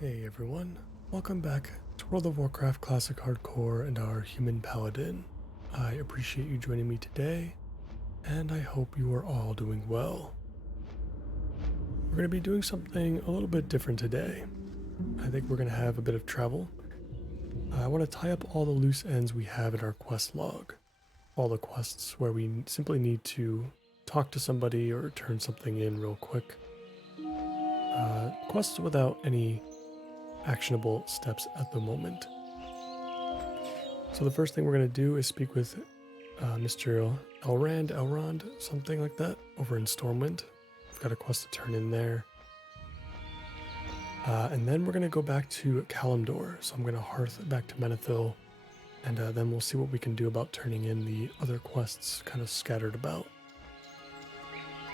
Hey everyone, welcome back to World of Warcraft Classic Hardcore and our Human Paladin. I appreciate you joining me today, and I hope you are all doing well. We're going to be doing something a little bit different today. I think we're going to have a bit of travel. I want to tie up all the loose ends we have in our quest log. All the quests where we simply need to talk to somebody or turn something in real quick. Quests without any actionable steps at the moment. So the first thing we're going to do is speak with Mr. Elrond, something like that, over in Stormwind. We've got a quest to turn in there. And then we're going to go back to Kalimdor. So I'm going to hearth back to Menethil, and then we'll see what we can do about turning in the other quests kind of scattered about.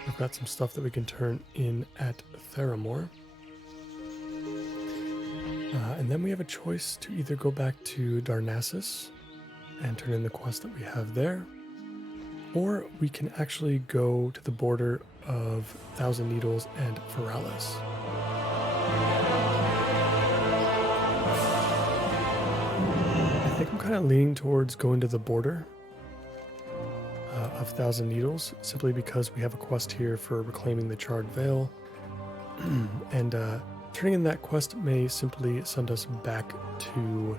We've got some stuff that we can turn in at Theramore. And then we have a choice to either go back to Darnassus and turn in the quest that we have there, or we can actually go to the border of Thousand Needles and Feralis. I think I'm kind of leaning towards going to the border of Thousand Needles, simply because we have a quest here for reclaiming the Charred Veil, and turning in that quest may simply send us back to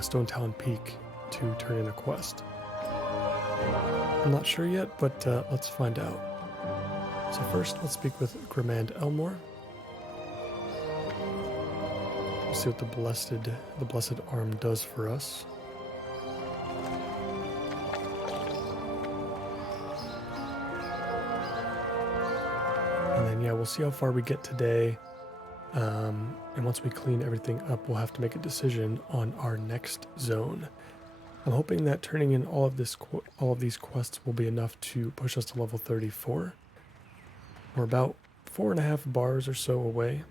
Stone Talon Peak to turn in a quest. I'm not sure yet, but let's find out. So first, let's speak with Grimand Elmore. We'll see what the blessed arm does for us. And then, yeah, we'll see how far we get today. And once we clean everything up, we'll have to make a decision on our next zone. I'm hoping that turning in all of these quests will be enough to push us to level 34. We're about 4.5 bars or so away.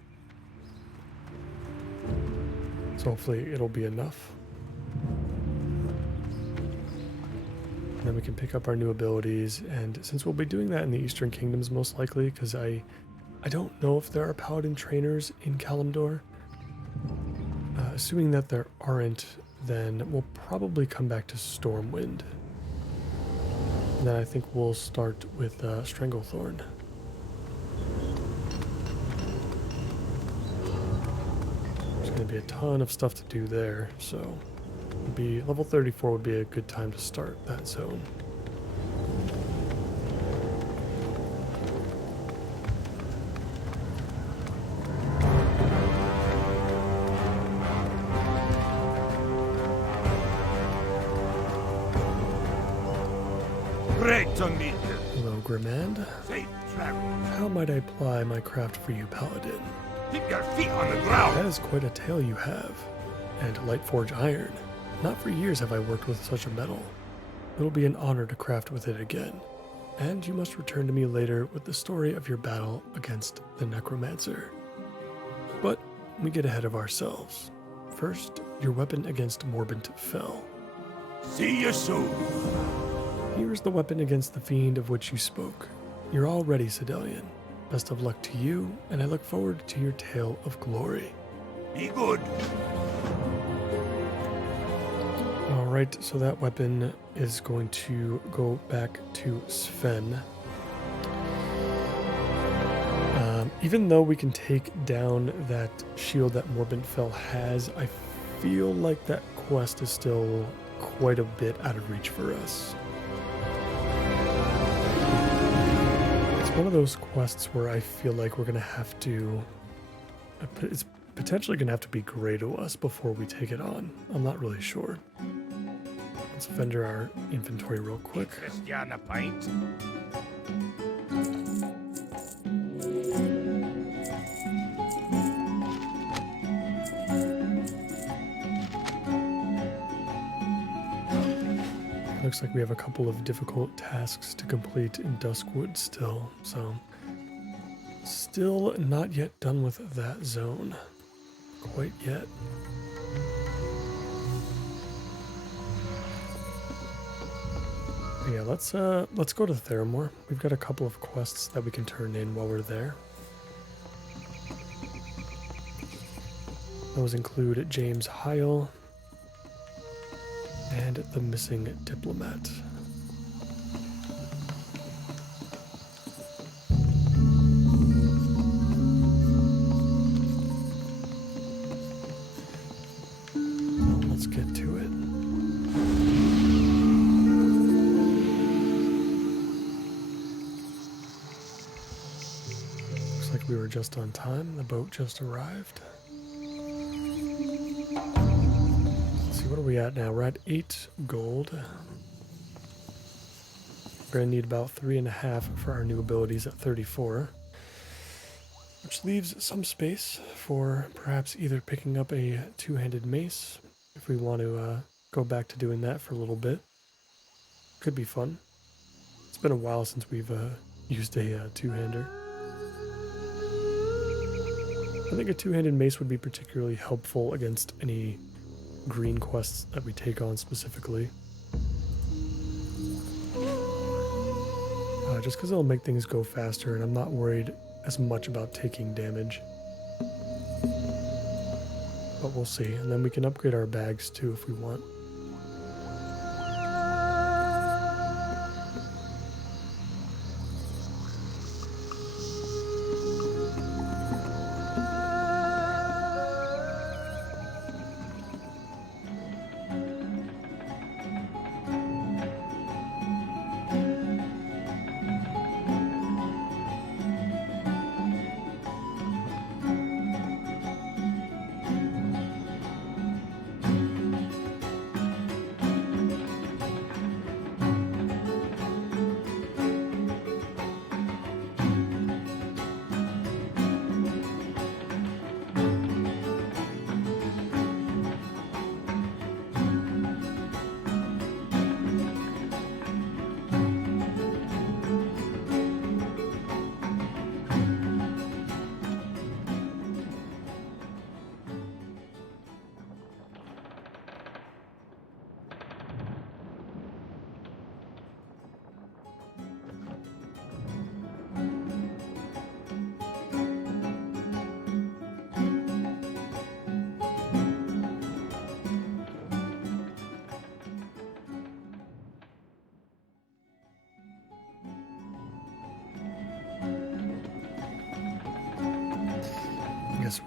So hopefully it'll be enough. And then we can pick up our new abilities, and since we'll be doing that in the Eastern Kingdoms most likely, because I don't know if there are Paladin trainers in Kalimdor. Assuming that there aren't, then we'll probably come back to Stormwind. And then I think we'll start with Stranglethorn. There's going to be a ton of stuff to do there, so level 34 would be a good time to start that zone. Hello, Grimand. How might I ply my craft for you, Paladin? Keep your feet on the ground! That is quite a tale you have. And Lightforge iron. Not for years have I worked with such a metal. It'll be an honor to craft with it again. And you must return to me later with the story of your battle against the Necromancer. But we get ahead of ourselves. First, your weapon against Morbant fell. See you soon! Here is the weapon against the fiend of which you spoke. You're all ready, Sedelian. Best of luck to you, and I look forward to your tale of glory. Be good. Alright, so that weapon is going to go back to Sven. Even though we can take down that shield that Morbantfell has, I feel like that quest is still quite a bit out of reach for us. One of those quests where I feel like we're going to have to... It's potentially going to have to be gray to us before we take it on. I'm not really sure. Let's vendor our inventory real quick. Christiana pint. Looks like we have a couple of difficult tasks to complete in Duskwood still, so still not yet done with that zone quite yet. Yeah, let's go to Theramore. We've got a couple of quests that we can turn in while we're there. Those include James Heil and the missing diplomat. Well, let's get to it. Looks like we were just on time. The boat just arrived. What are we at now? We're at 8 gold. We're going to need about 3.5 for our new abilities at 34. Which leaves some space for perhaps either picking up a two-handed mace, if we want to go back to doing that for a little bit. Could be fun. It's been a while since we've used a two-hander. I think a two-handed mace would be particularly helpful against any green quests that we take on specifically. Just because it'll make things go faster, and I'm not worried as much about taking damage. But we'll see. And then we can upgrade our bags too if we want.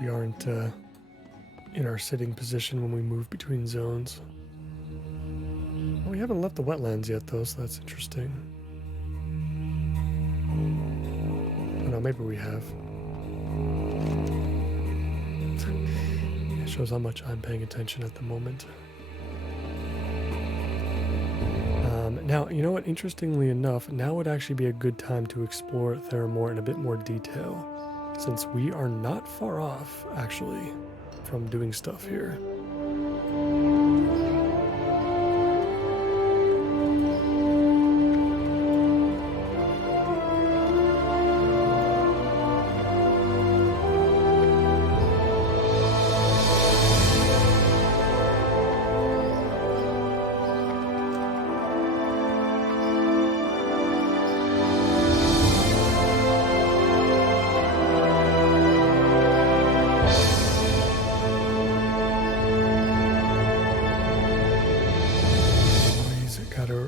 We aren't in our sitting position when we move between zones. Well, we haven't left the wetlands yet though, so that's interesting. Oh, no, maybe we have. It shows how much I'm paying attention at the moment. Now, you know what? Interestingly enough, now would actually be a good time to explore Theramore in a bit more detail, since we are not far off, actually, from doing stuff here.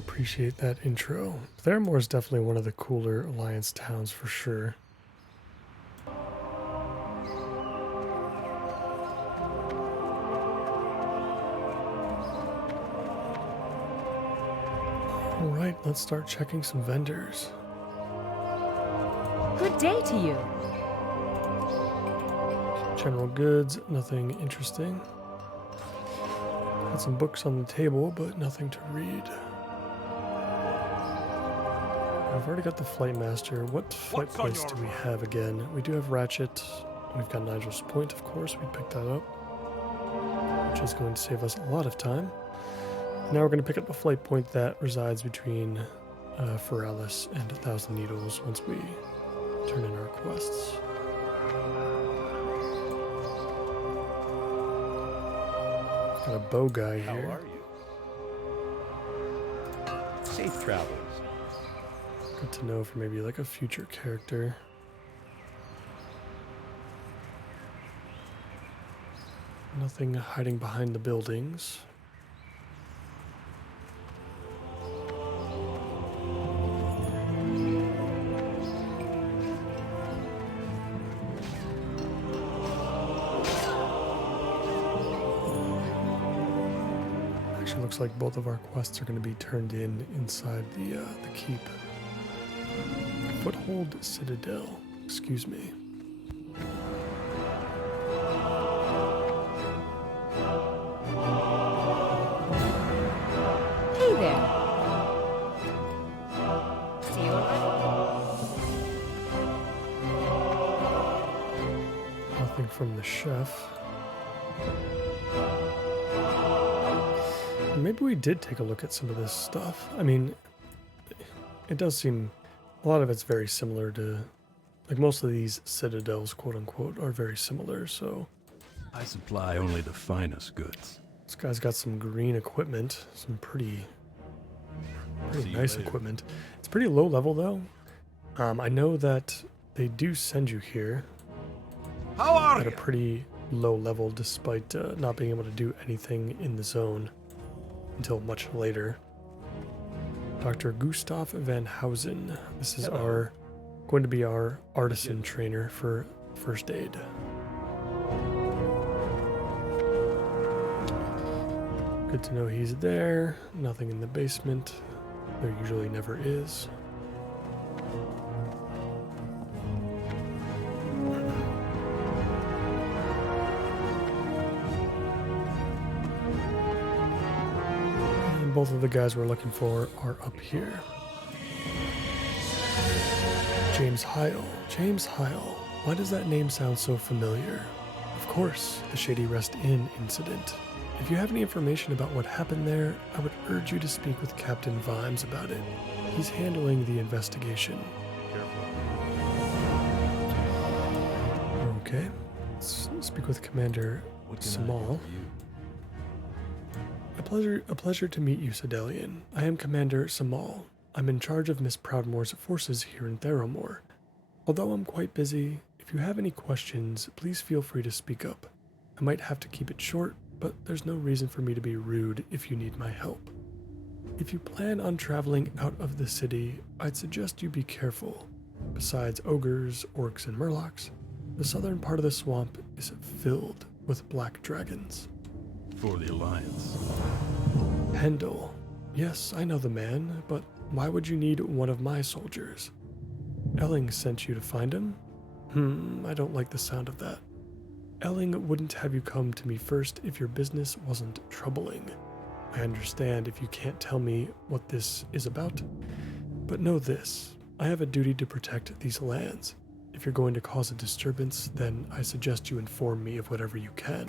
Appreciate that intro. Theramore is definitely one of the cooler Alliance towns for sure. Alright, let's start checking some vendors. Good day to you. General goods, nothing interesting. Got some books on the table, but nothing to read. I've already got the Flight Master. What flight points do we have again? We do have Ratchet. We've got Nigel's Point, of course. We picked that up, which is going to save us a lot of time. Now we're going to pick up a flight point that resides between Feralis and 1,000 Needles once we turn in our quests. Got a bow guy here. How are you? Safe travels. Good to know for maybe like a future character. Nothing hiding behind the buildings. Actually, looks like both of our quests are going to be turned in inside the keep. Foothold Citadel. Excuse me. Hey there. See you already? Nothing from the chef. Maybe we did take a look at some of this stuff. I mean, it does seem a lot of it's very similar to, like, most of these citadels, quote unquote, are very similar. So I supply only the finest goods. this guy's got some green equipment, some pretty See you nice later. equipment. It's pretty low level though. I know that they do send you here How are at a you? pretty low level, despite not being able to do anything in the zone until much later. Dr. Gustav van Housen. This is Hello. going to be our artisan trainer for first aid. Good to know he's there. Nothing in the basement. There usually never is. And both of the guys we're looking for are up here. James Heil. James Heil. Why does that name sound so familiar? Of course, the Shady Rest Inn incident. If you have any information about what happened there, I would urge you to speak with Captain Vimes about it. He's handling the investigation. Okay. Let's speak with Commander What can I Samal. do for you? A pleasure to meet you, Sedelian. I am Commander Samal. I'm in charge of Miss Proudmoore's forces here in Theramore. Although I'm quite busy, if you have any questions, please feel free to speak up. I might have to keep it short, but there's no reason for me to be rude if you need my help. If you plan on traveling out of the city, I'd suggest you be careful. Besides ogres, orcs, and murlocs, the southern part of the swamp is filled with black dragons. For the Alliance. Hendel. Yes, I know the man, but why would you need one of my soldiers? Elling sent you to find him? I don't like the sound of that. Elling wouldn't have you come to me first if your business wasn't troubling. I understand if you can't tell me what this is about, but know this. I have a duty to protect these lands. If you're going to cause a disturbance, then I suggest you inform me of whatever you can.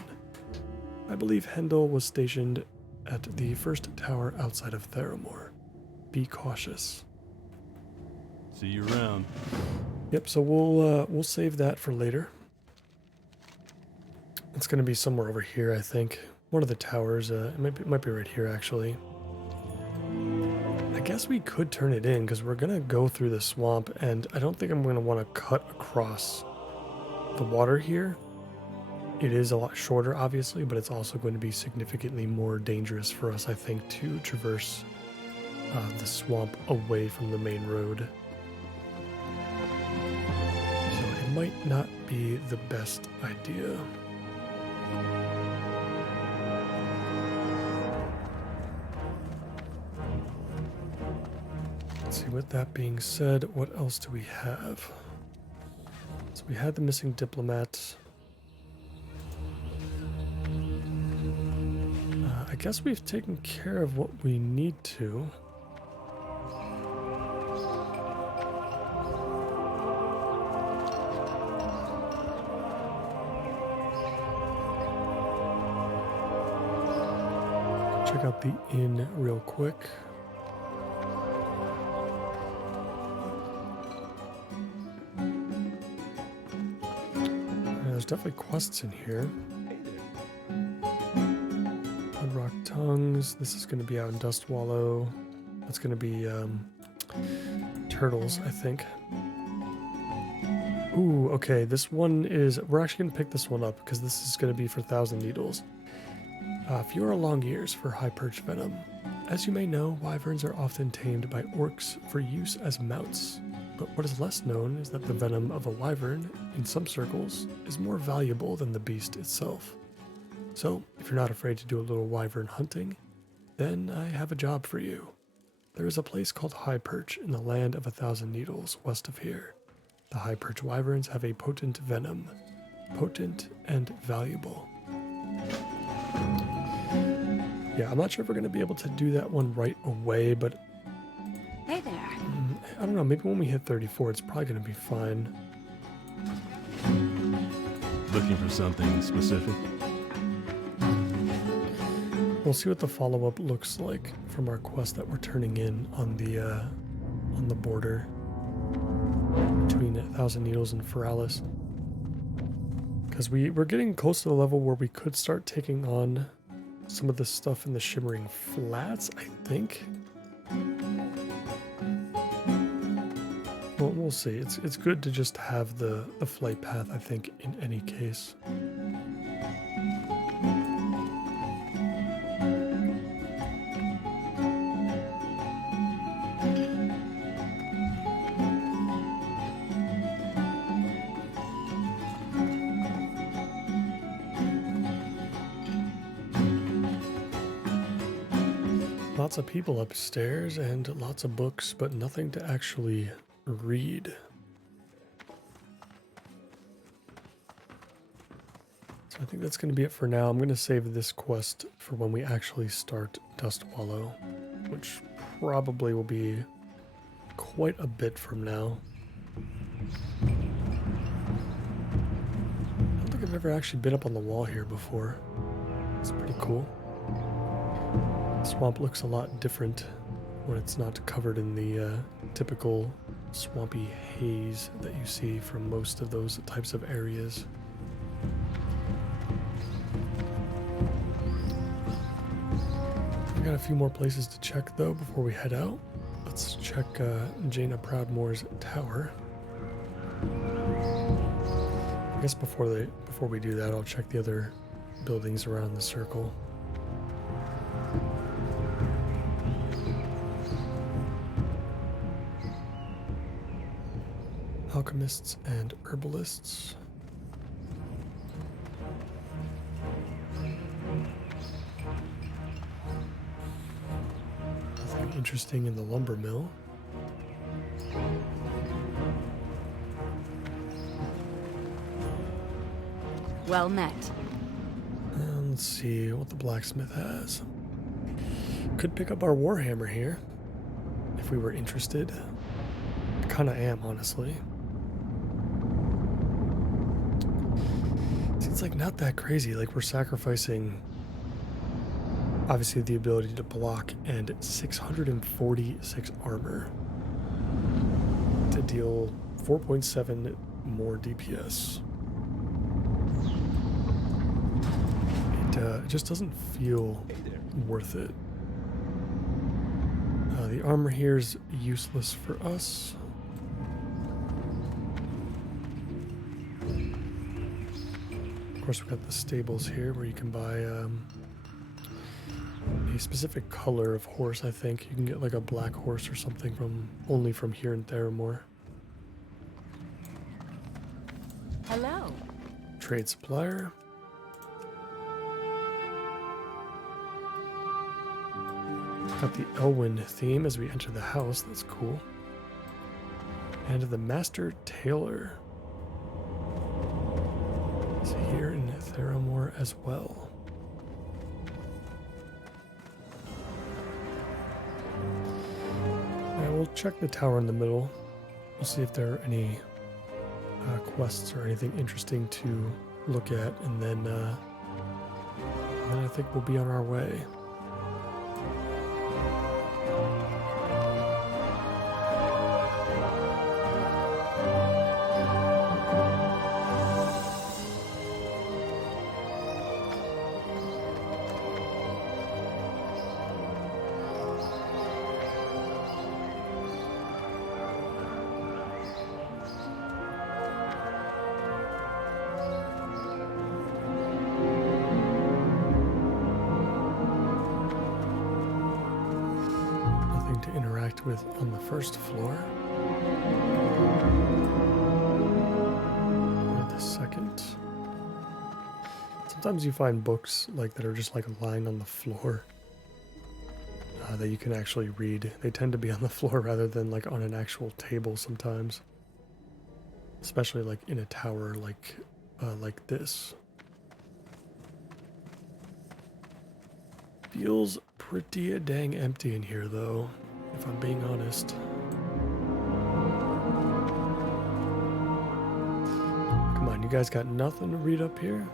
I believe Hendel was stationed at the first tower outside of Theramore. Be cautious. See you around. Yep, so we'll save that for later. It's going to be somewhere over here, I think. One of the towers. It might be right here, actually. I guess we could turn it in, because we're going to go through the swamp, and I don't think I'm going to want to cut across the water here. It is a lot shorter, obviously, but it's also going to be significantly more dangerous for us, I think, to traverse the swamp away from the main road. So it might not be the best idea. Let's see, with that being said, what else do we have? So we had the missing diplomat. I guess we've taken care of what we need to. Check out the inn real quick. There's definitely quests in here. Rock Tongues. This is going to be out in Dust Wallow. That's going to be turtles, I think. Ooh, okay, this one is, we're actually going to pick this one up because this is going to be for 1,000 needles. Fewer long ears for high perch venom. As you may know, wyverns are often tamed by orcs for use as mounts. But what is less known is that the venom of a wyvern, in some circles, is more valuable than the beast itself. So, if you're not afraid to do a little wyvern hunting, then I have a job for you. There is a place called High Perch in the land of 1,000 needles west of here. The High Perch wyverns have a potent venom. Potent and valuable. Yeah, I'm not sure if we're going to be able to do that one right away, but Hey there. I don't know, maybe when we hit 34, it's probably going to be fine. Looking for something specific? We'll see what the follow-up looks like from our quest that we're turning in on the border between 1,000 Needles and Feralis. Because we're getting close to the level where we could start taking on some of the stuff in the Shimmering Flats, I think. Well, we'll see. It's good to just have the flight path, I think, in any case. Lots of people upstairs and lots of books, but nothing to actually read. So I think that's going to be it for now. I'm going to save this quest for when we actually start Dust Wallow, which probably will be quite a bit from now. I don't think I've ever actually been up on the wall here before. It's pretty cool. The swamp looks a lot different when it's not covered in the typical swampy haze that you see from most of those types of areas. We got a few more places to check though before we head out. Let's check Jaina Proudmoore's tower. I guess before we do that, I'll check the other buildings around the circle. Alchemists and herbalists. Nothing interesting in the lumber mill. Well met. And let's see what the blacksmith has. Could pick up our warhammer here if we were interested. I kind of am, honestly. It's like not that crazy. Like we're sacrificing obviously the ability to block and 646 armor to deal 4.7 more DPS. It just doesn't feel worth it. The armor here is useless for us. Of course, we've got the stables here where you can buy a specific color of horse. I think you can get like a black horse or something only from here in Theramore. Hello. Trade supplier. Got the Elwyn theme as we enter the house. That's cool. And the Master Tailor is here in Theramore as well. Alright, we'll check the tower in the middle. We'll see if there are any quests or anything interesting to look at, and then I think we'll be on our way. interact with on the first floor. Or the second. Sometimes you find books like that are just like lying on the floor that you can actually read. They tend to be on the floor rather than like on an actual table sometimes. Especially like in a tower like this. Feels pretty dang empty in here though, if I'm being honest. Come on, you guys got nothing to read up here?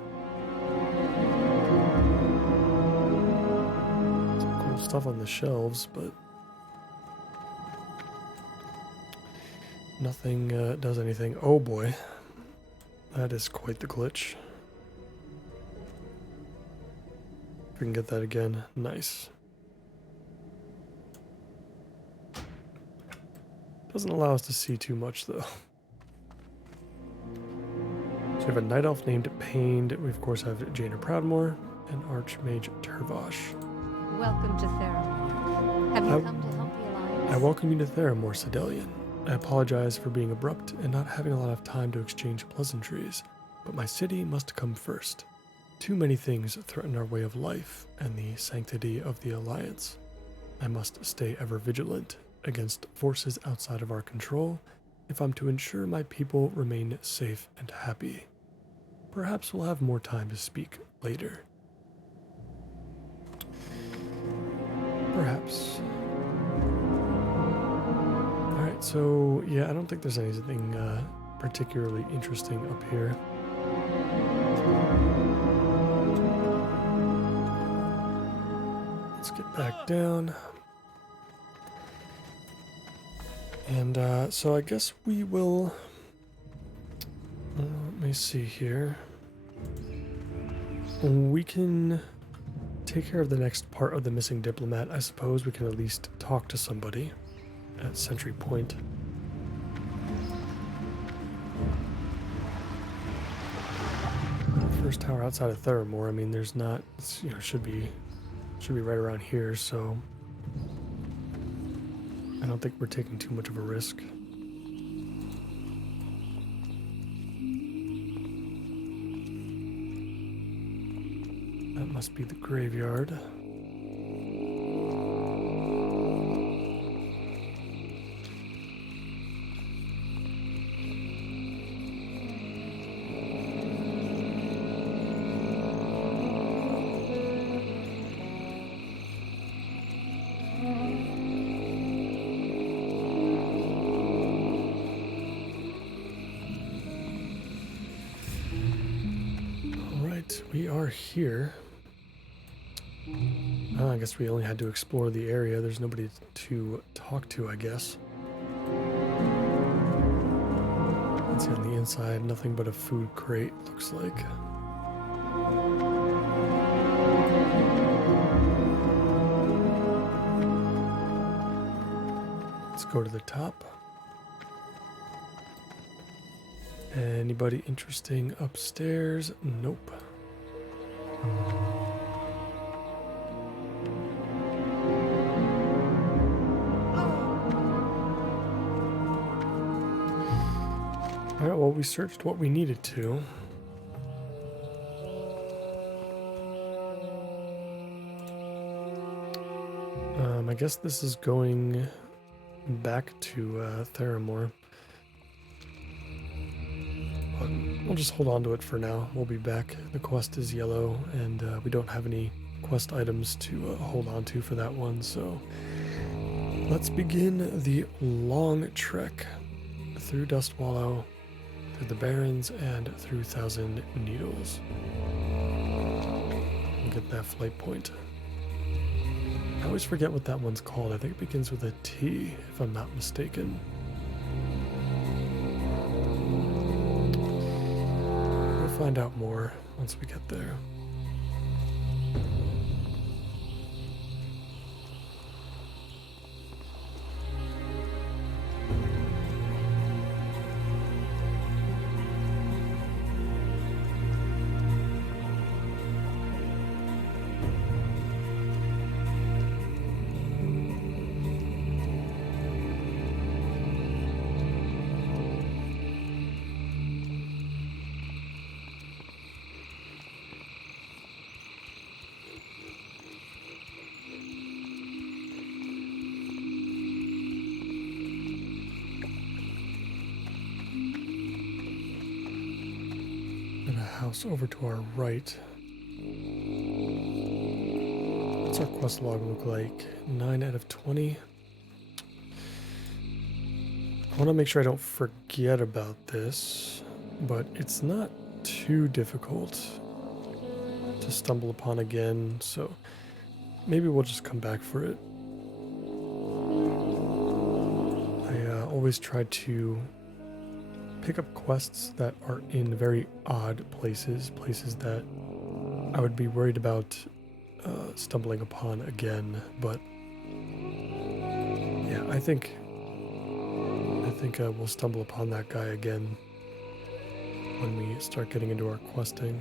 Some cool stuff on the shelves, but nothing does anything. Oh boy, that is quite the glitch. If we can get that again, nice. Doesn't allow us to see too much though. So we have a night elf named Pained. We of course have Jaina Proudmoore and Archmage Turvosh. Welcome to Theramore. Have you come to help the Alliance? I welcome you to Theramore, Sedelian. I apologize for being abrupt and not having a lot of time to exchange pleasantries, but my city must come first. Too many things threaten our way of life and the sanctity of the Alliance. I must stay ever vigilant against forces outside of our control if I'm to ensure my people remain safe and happy. Perhaps we'll have more time to speak later. Perhaps. Alright, so yeah, I don't think there's anything particularly interesting up here. Let's get back down. And so I guess we will, let me see here. We can take care of the next part of the missing diplomat. I suppose we can at least talk to somebody at Sentry Point. First tower outside of Theramore, I mean, there's not, it's, you know, should be right around here, so I don't think we're taking too much of a risk. That must be the graveyard. We are here. I guess we only had to explore the area. There's nobody to talk to, I guess. Let's see on the inside, nothing but a food crate, looks like. Let's go to the top. Anybody interesting upstairs? Nope. Alright, well, we searched what we needed to. I guess this is going back to Theramore. We'll just hold on to it for now. We'll be back. The quest is yellow, and we don't have any quest items to hold on to for that one, so let's begin the long trek through Dust Wallow, through the Barrens, and through Thousand Needles. We'll get that flight point. I always forget what that one's called. I think it begins with a T, if I'm not mistaken. Find out more once we get there. mouse over to our right. What's our quest log look like? 9 out of 20. I want to make sure I don't forget about this, but it's not too difficult to stumble upon again, so maybe we'll just come back for it. I always try to pick up quests that are in very odd places, places that I would be worried about stumbling upon again, but yeah, I think we'll stumble upon that guy again when we start getting into our questing.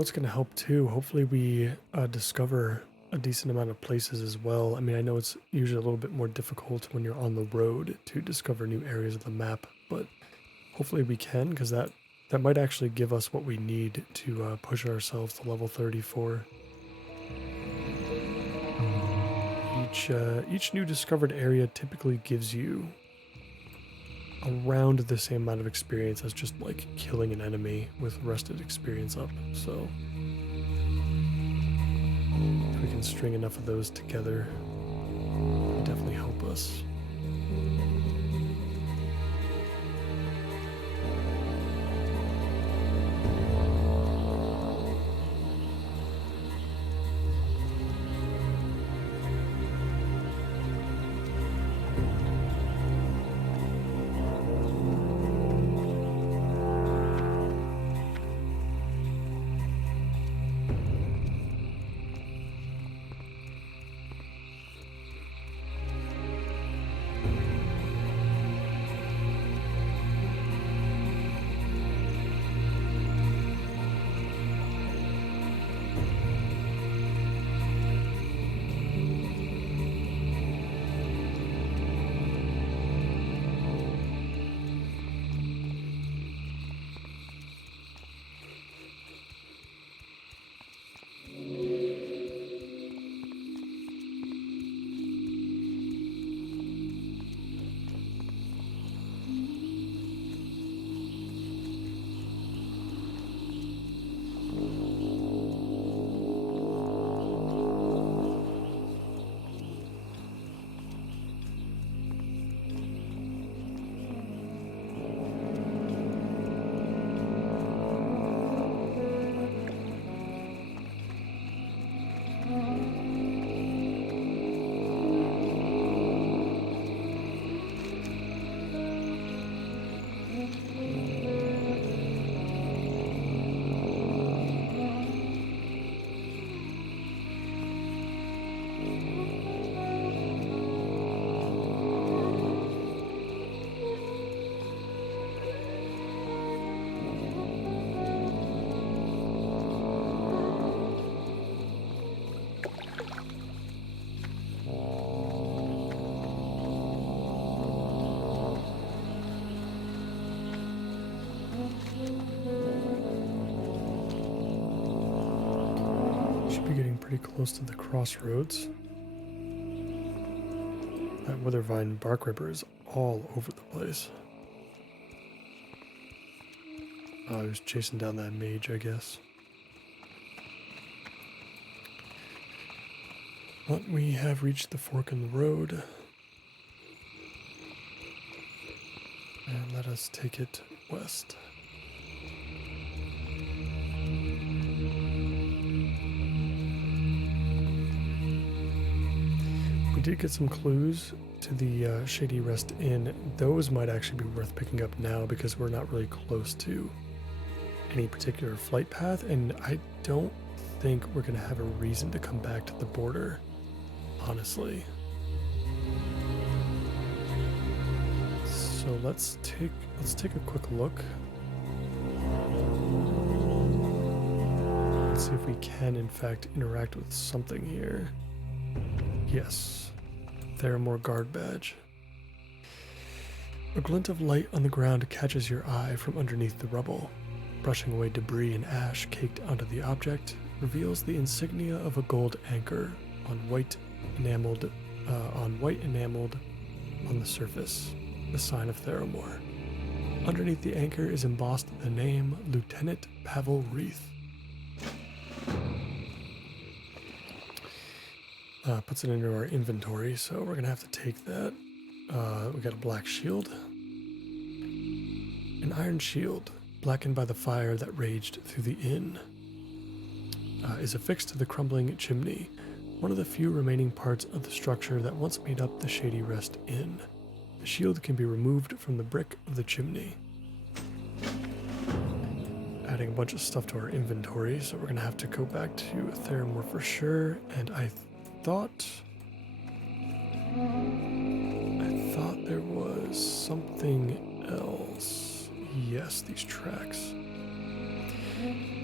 It's going to help too. Hopefully we discover a decent amount of places as well. I mean, I know it's usually a little bit more difficult when you're on the road to discover new areas of the map, but hopefully we can, because that might actually give us what we need to push ourselves to level 34. Each new discovered area typically gives you around the same amount of experience as just like killing an enemy with rested experience up. So if we can string enough of those together, it'll definitely help us. Pretty close to the crossroads. That Withervine bark ripper is all over the place. I was chasing down that mage, I guess. But we have reached the fork in the road. And let us take it west. We did get some clues to the Shady Rest Inn. Those might actually be worth picking up now because we're not really close to any particular flight path, and I don't think we're going to have a reason to come back to the border, honestly. So let's take a quick look. Let's see if we can in fact interact with something here. Yes. Theramore Guard Badge. A glint of light on the ground catches your eye from underneath the rubble. Brushing away debris and ash caked onto the object reveals the insignia of a gold anchor on white enameled on the surface, the sign of Theramore. Underneath the anchor is embossed the name Lieutenant Pavel Reith. Puts it into our inventory, so we're gonna have to take that. We got a black shield. An iron shield, blackened by the fire that raged through the inn, is affixed to the crumbling chimney, one of the few remaining parts of the structure that once made up the Shady Rest Inn. The shield can be removed from the brick of the chimney. Adding a bunch of stuff to our inventory, so we're gonna have to go back to Theramore for sure, and I thought there was something else. Yes, these tracks.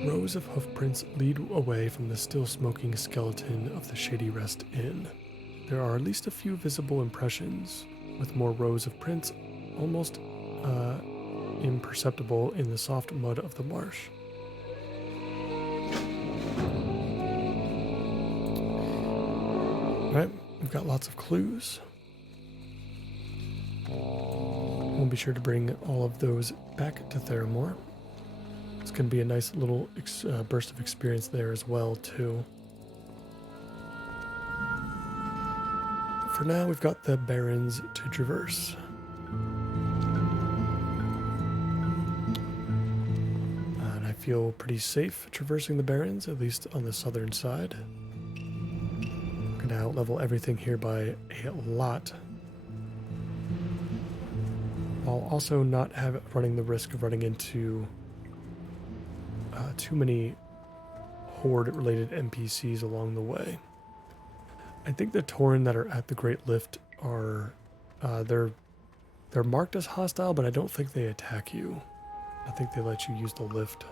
Rows of hoofprints lead away from the still smoking skeleton of the Shady Rest Inn. There are at least a few visible impressions, with more rows of prints almost imperceptible in the soft mud of the marsh. Alright, we've got lots of clues. We'll be sure to bring all of those back to Theramore. It's going to be a nice little burst of experience there as well, too. For now, we've got the Barrens to traverse. And I feel pretty safe traversing the Barrens, at least on the southern side. I'm going to outlevel everything here by a lot, while also not running the risk of running into too many horde-related NPCs along the way. I think the Tauren that are at the Great Lift are they're marked as hostile, but I don't think they attack you. I think they let you use the lift.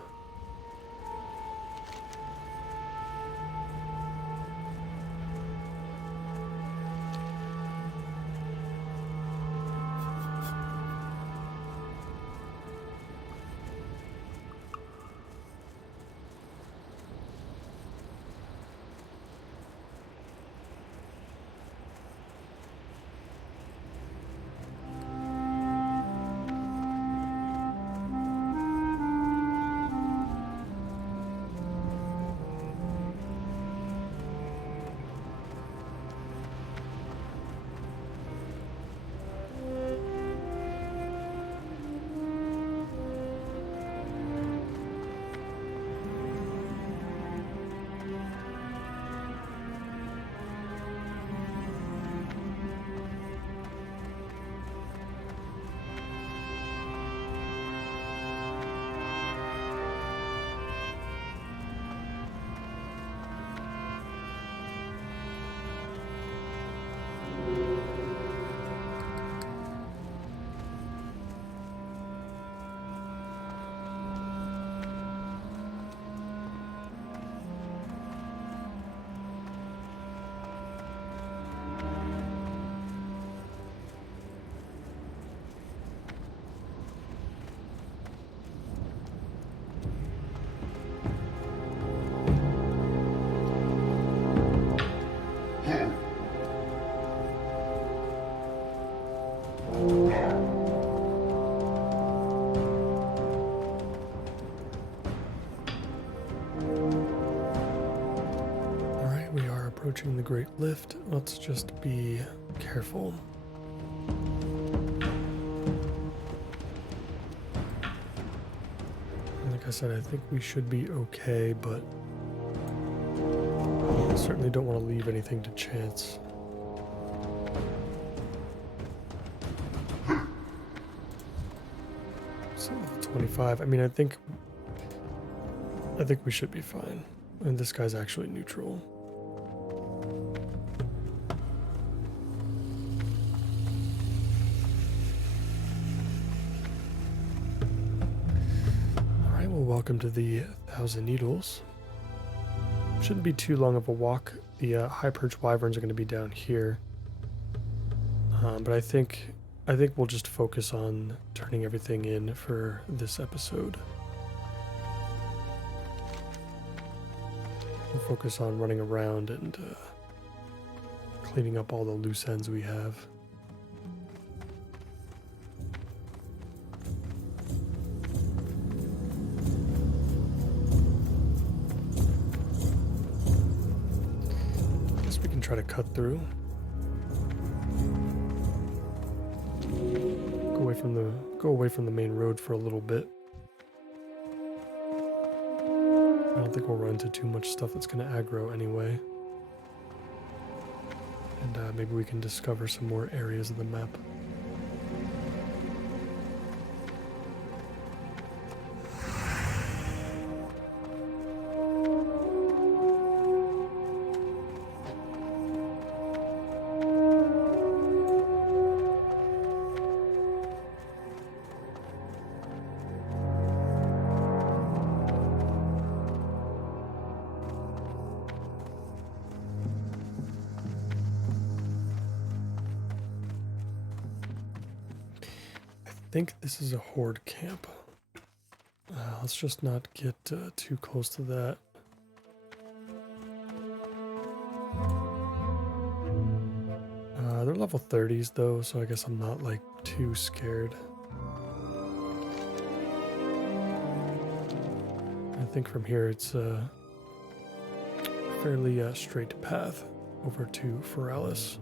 Approaching the Great Lift. Let's just be careful. Like I said, I think we should be okay, but I certainly don't want to leave anything to chance. So 25. I mean, I think we should be fine. And this guy's actually neutral. Welcome to the Thousand Needles. Shouldn't be too long of a walk. The high perch wyverns are going to be down here. But I think we'll just focus on turning everything in for this episode. We'll focus on running around and cleaning up all the loose ends we have. Guess we can try to cut through. Go away from the main road for a little bit. I don't think we'll run into too much stuff that's going to aggro anyway. And maybe we can discover some more areas of the map. I think this is a horde camp. Let's just not get too close to that. They're level 30s though, so I guess I'm not like too scared. I think from here it's a fairly straight path over to Feralis.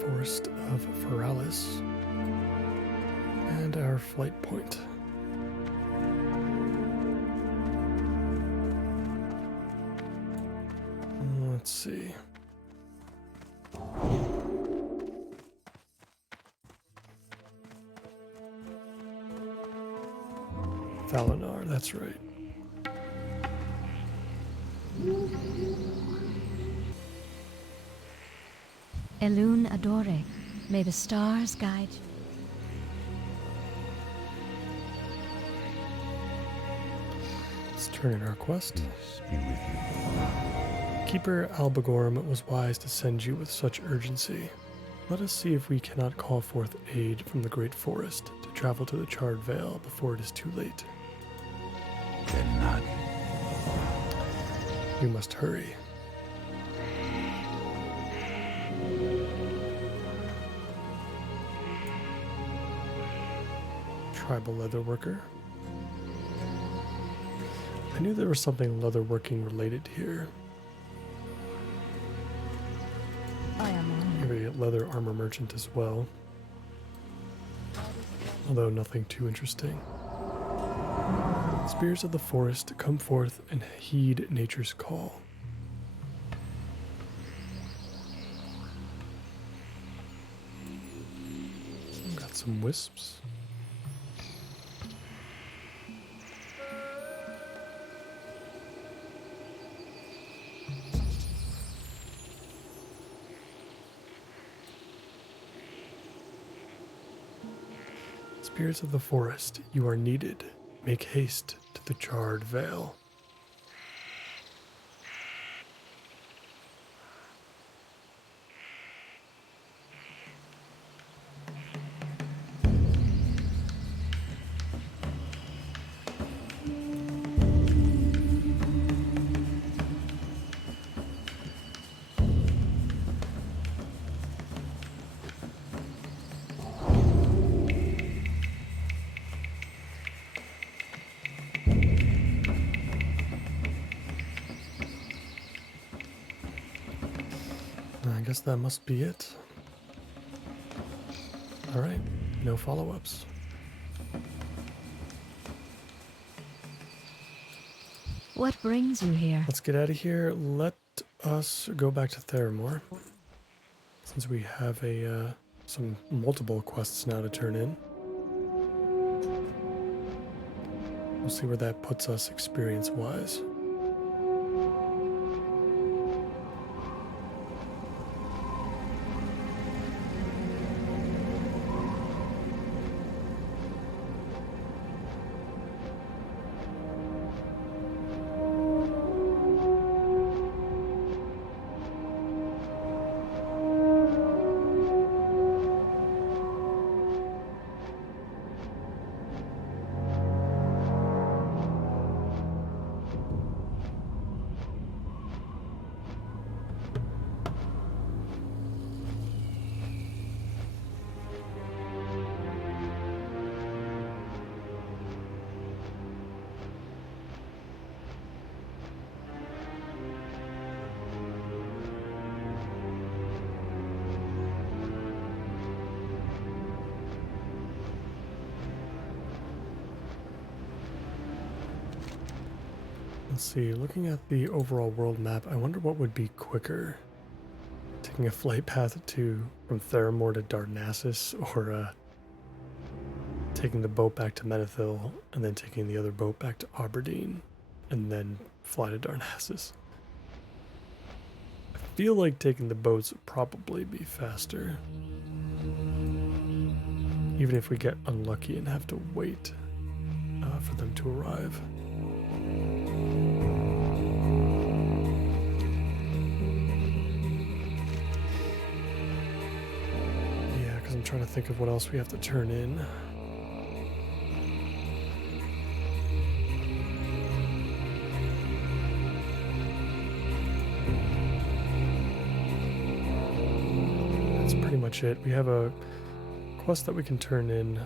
Forest of Feralis and our flight point. Let's see. Valinar, that's right. Elune Adore, may the stars guide you. Let's turn in our quest. Keeper Albagorm was wise to send you with such urgency. Let us see if we cannot call forth aid from the great forest to travel to the Charred Vale before it is too late. Cannot. We must hurry. Tribal leatherworker. I knew there was something leatherworking related here. I am on. Maybe a leather armor merchant as well. Although nothing too interesting. Spirits of the forest, come forth and heed nature's call. Got some wisps. Spirits of the forest, you are needed. Make haste to the charred vale. I guess that must be it. Alright, no follow-ups. What brings you here? Let's get out of here. Let us go back to Theramore, since we have some multiple quests now to turn in. We'll see where that puts us experience-wise. Let's see, looking at the overall world map, I wonder what would be quicker. Taking a flight path from Theramore to Darnassus, or taking the boat back to Menethil, and then taking the other boat back to Aberdeen, and then fly to Darnassus. I feel like taking the boats would probably be faster. Even if we get unlucky and have to wait for them to arrive. I'm trying to think of what else we have to turn in. That's pretty much it. We have a quest that we can turn in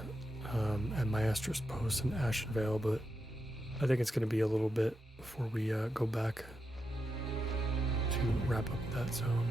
at Maestra's Post in Ashenvale, but I think it's going to be a little bit before we go back to wrap up that zone.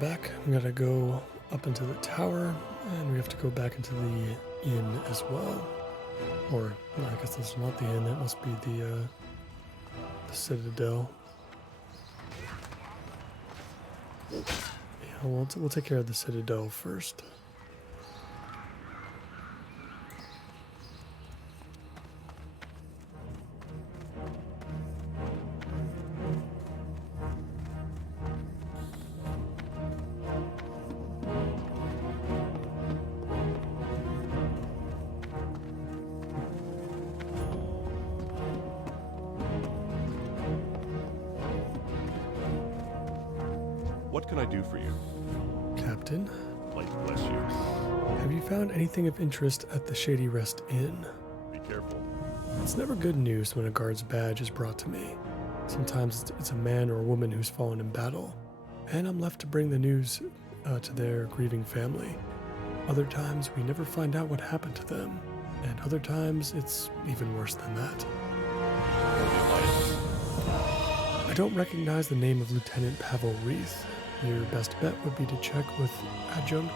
Back. We gotta go up into the tower, and we have to go back into the inn as well. Or, no, I guess that's not the inn, that must be the Citadel. Yeah, we'll take care of the Citadel first. What can I do for you? Captain, Light bless you. have you found anything of interest at the Shady Rest Inn? Be careful. It's never good news when a guard's badge is brought to me. Sometimes it's a man or a woman who's fallen in battle, and I'm left to bring the news to their grieving family. Other times we never find out what happened to them, and other times it's even worse than that. I don't recognize the name of Lieutenant Pavel Reith. Your best bet would be to check with adjutant.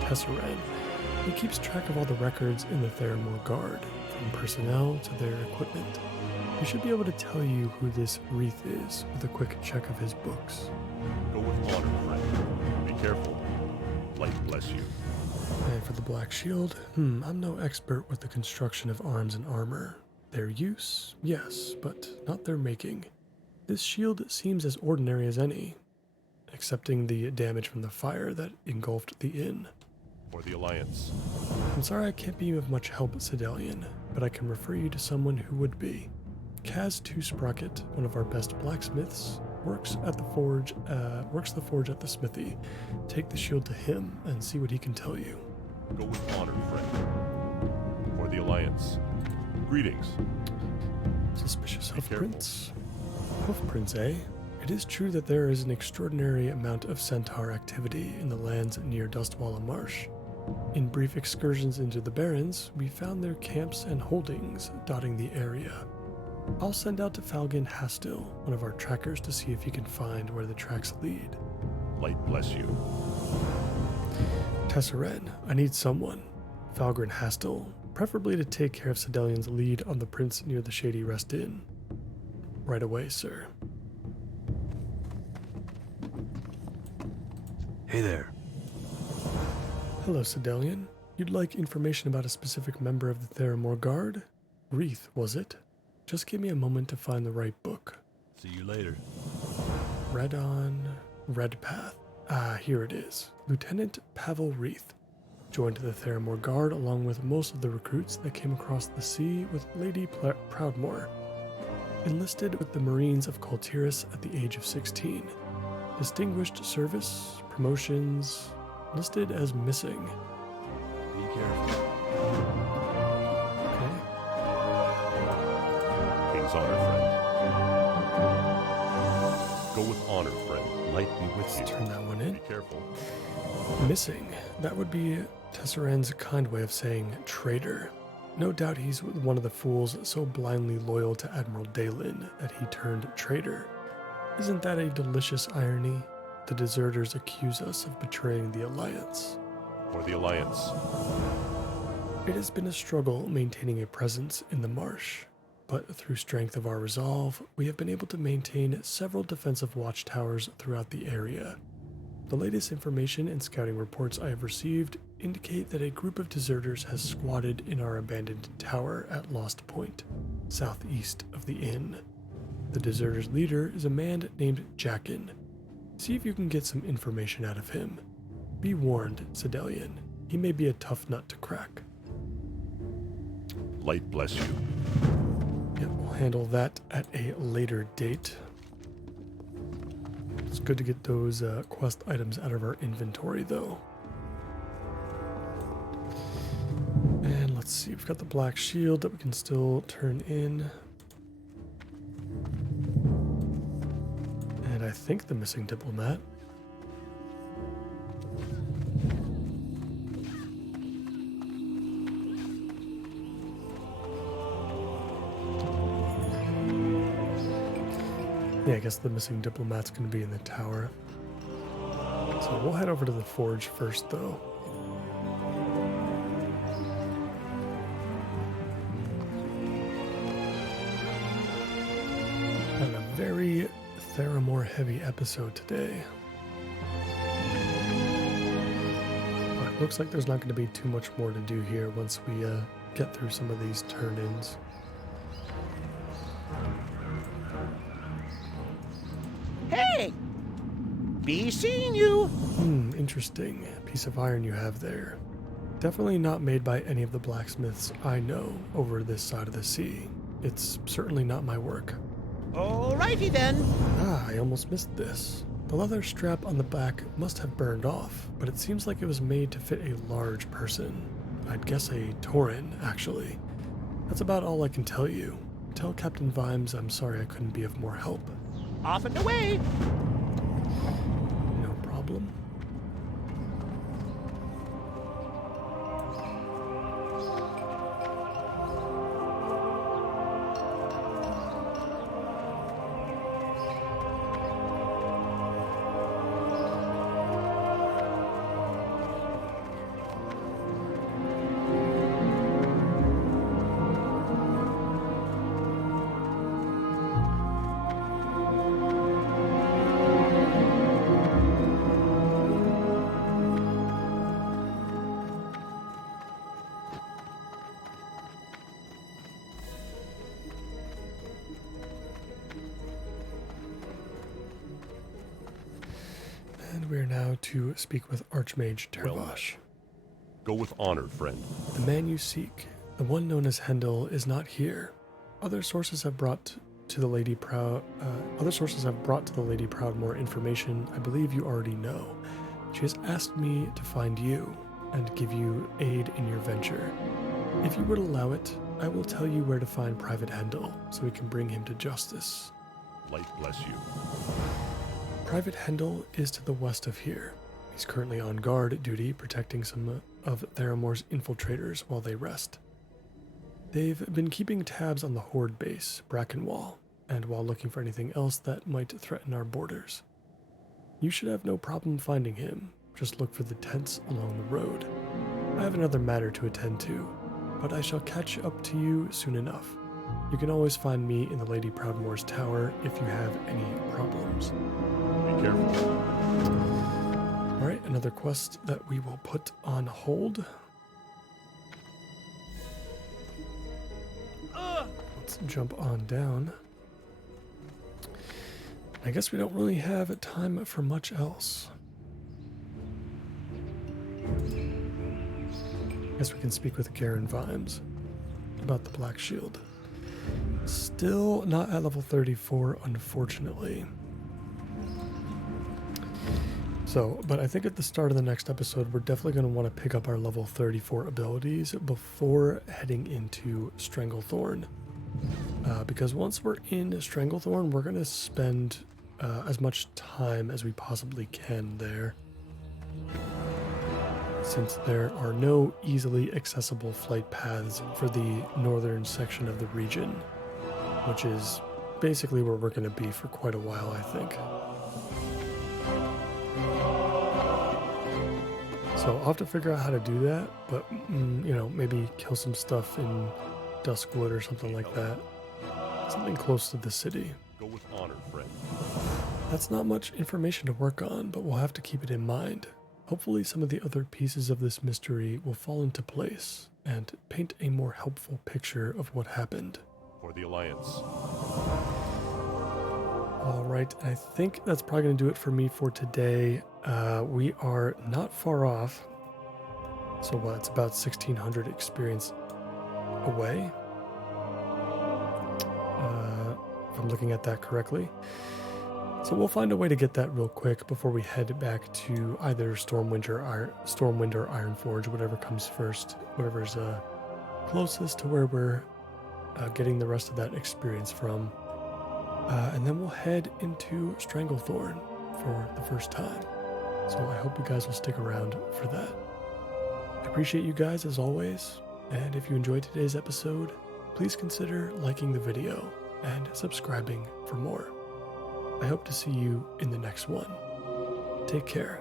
Tesseract. He keeps track of all the records in the Theramore Guard, from personnel to their equipment. We should be able to tell you who this Wreath is with a quick check of his books. Go with honor, friend. Be careful. Light bless you. And for the Black Shield, I'm no expert with the construction of arms and armor. Their use, yes, but not their making. This shield seems as ordinary as any, excepting the damage from the fire that engulfed the inn. For the Alliance. I'm sorry I can't be of much help, Sedalian, but I can refer you to someone who would be. Kaz Two Sprocket, one of our best blacksmiths, works the forge at the smithy. Take the shield to him and see what he can tell you. Go with honor, friend. For the Alliance. Greetings. Suspicious Be careful. hoofprints. Hoofprints, eh? It is true that there is an extraordinary amount of centaur activity in the lands near Dustwalla Marsh. In brief excursions into the Barrens, we found their camps and holdings dotting the area. I'll send out to Falgin Hastil, one of our trackers, to see if he can find where the tracks lead. Light bless you. Tesseract, I need someone. Falgrin Hastil, preferably to take care of Sedalian's lead on the prince near the Shady Rest Inn. Right away, sir. Hey there. Hello, Sedalian. You'd like information about a specific member of the Theramore Guard? Wreath, was it? Just give me a moment to find the right book. See you later. Red Path. Ah, here it is. Lieutenant Pavel Wreath joined the Theramore Guard along with most of the recruits that came across the sea with Lady Proudmoore. Enlisted with the Marines of Coltiris at the age of 16. Distinguished service, promotions, listed as missing. Be careful. Okay. King's honor, friend. Go with honor, friend. Light be with you. Let's turn that one in. Be careful. Missing. That would be Tesserand's kind way of saying traitor. No doubt he's one of the fools so blindly loyal to Admiral Daelin that he turned traitor. Isn't that a delicious irony? The deserters accuse us of betraying the Alliance. For the Alliance. It has been a struggle maintaining a presence in the marsh, but through strength of our resolve, we have been able to maintain several defensive watchtowers throughout the area. The latest information and scouting reports I have received indicate that a group of deserters has squatted in our abandoned tower at Lost Point, southeast of the inn. The deserters' leader is a man named Jackin. See if you can get some information out of him. Be warned, Sedalian. He may be a tough nut to crack. Light bless you. Yeah, we'll handle that at a later date. It's good to get those quest items out of our inventory, though. And let's see, we've got the Black Shield that we can still turn in. And I think the missing diplomat. Yeah, I guess the missing diplomat's going to be in the tower. So we'll head over to the forge first, though. Had a very Theramore heavy episode today. But it looks like there's not going to be too much more to do here once we get through some of these turn-ins. Hey! Be seeing you! Interesting piece of iron you have there. Definitely not made by any of the blacksmiths I know over this side of the sea. It's certainly not my work. Alrighty then. Ah, I almost missed this. The leather strap on the back must have burned off, but it seems like it was made to fit a large person. I'd guess a Tauren, actually. That's about all I can tell you. Tell Captain Vimes I'm sorry I couldn't be of more help. Off and away. No problem. to speak with Archmage Well Tervash. Go with honor, friend. The man you seek, the one known as Hendel, is not here. Other sources have brought to the Lady Proudmoore information I believe you already know. She has asked me to find you and give you aid in your venture. If you would allow it, I will tell you where to find Private Hendel so we can bring him to justice. Light bless you. Private Hendel is to the west of here. He's currently on guard duty protecting some of Theramore's infiltrators while they rest. They've been keeping tabs on the Horde base, Brackenwall, and while looking for anything else that might threaten our borders. You should have no problem finding him. Just look for the tents along the road. I have another matter to attend to, but I shall catch up to you soon enough. You can always find me in the Lady Proudmoore's tower if you have any problems. Be careful. Alright, another quest that we will put on hold. Let's jump on down. I guess we don't really have time for much else. I guess we can speak with Garen Vimes about the Black Shield. Still not at level 34, unfortunately. So, but I think at the start of the next episode, we're definitely going to want to pick up our level 34 abilities before heading into Stranglethorn. Because once we're in Stranglethorn, we're going to spend as much time as we possibly can there. Since there are no easily accessible flight paths for the northern section of the region, which is basically where we're going to be for quite a while, I think. So I'll have to figure out how to do that, but, you know, maybe kill some stuff in Duskwood or something like that. Something close to the city. Go with honor, friend. That's not much information to work on, but we'll have to keep it in mind. Hopefully some of the other pieces of this mystery will fall into place and paint a more helpful picture of what happened. For the Alliance. Alright, I think that's probably going to do it for me for today. We are not far off. So what, it's about 1,600 experience away. If I'm looking at that correctly. So we'll find a way to get that real quick before we head back to either Stormwind or Ironforge, whatever comes first, whatever's closest to where we're getting the rest of that experience from. And then we'll head into Stranglethorn for the first time. So I hope you guys will stick around for that. I appreciate you guys as always, and if you enjoyed today's episode, please consider liking the video and subscribing for more. I hope to see you in the next one. Take care.